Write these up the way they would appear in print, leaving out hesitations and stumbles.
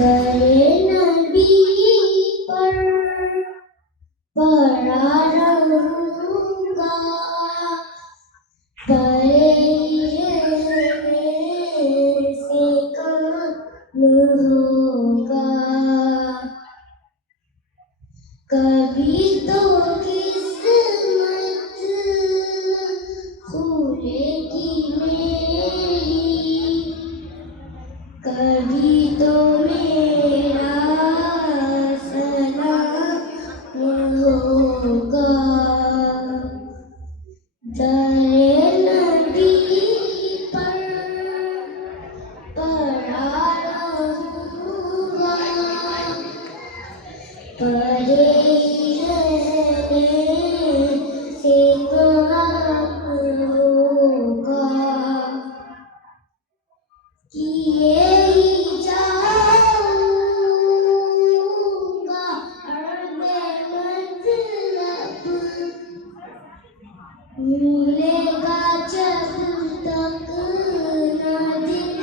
दरे नबी पर पड़ा रहूंगा, परे से काम होगा। कभी तो किस्मत खुलेगी मेरी, कभी तो मेरा सलाम होगा। दरे नबी पर पड़ा रहूंगा, परे रहने से काम होगा। किए ही जाऊंगा अर्ज़े मतलब, मिलेगा जब तक ना दिल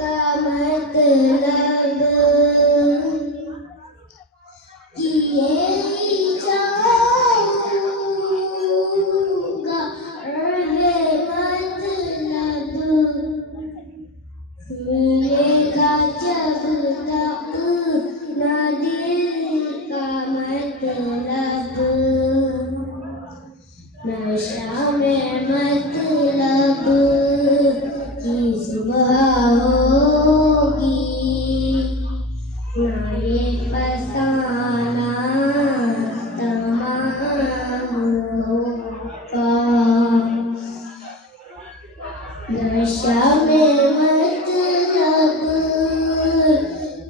का मतलब। किए ही जाऊंगा अर्ज़े मतलब, मिलेगा जब तक ना दिल का मतलब। नशा में मतलब की सुबह होगी, ना ये फसाना तमाम होगा। नशा में मतलब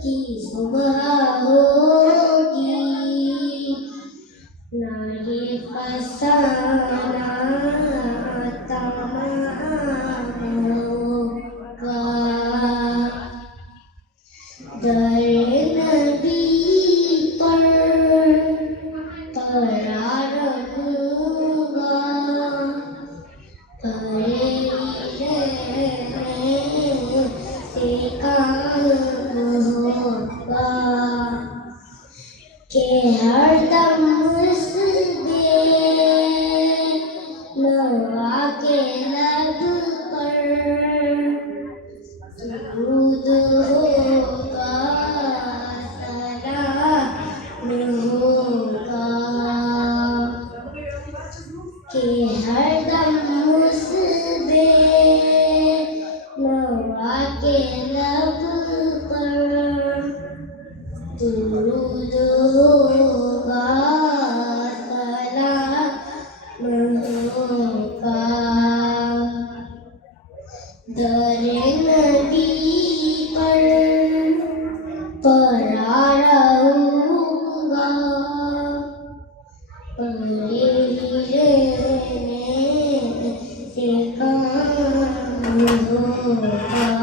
की सुबह होगी, ना ये फसाना तमाम होगा। दरे नबी पर पड़ा रहूंगा, परे रहने से काम होगा। के हरदम मुस्दे नवा के लब पर दुरूद होगा, सलाम होगा। के हरदम मुस्दे नवा के लब पर दुरूद होगा, सलाम होगा। दरे नबी पर पड़ा रहूंगा, परे रहने से काम होगा।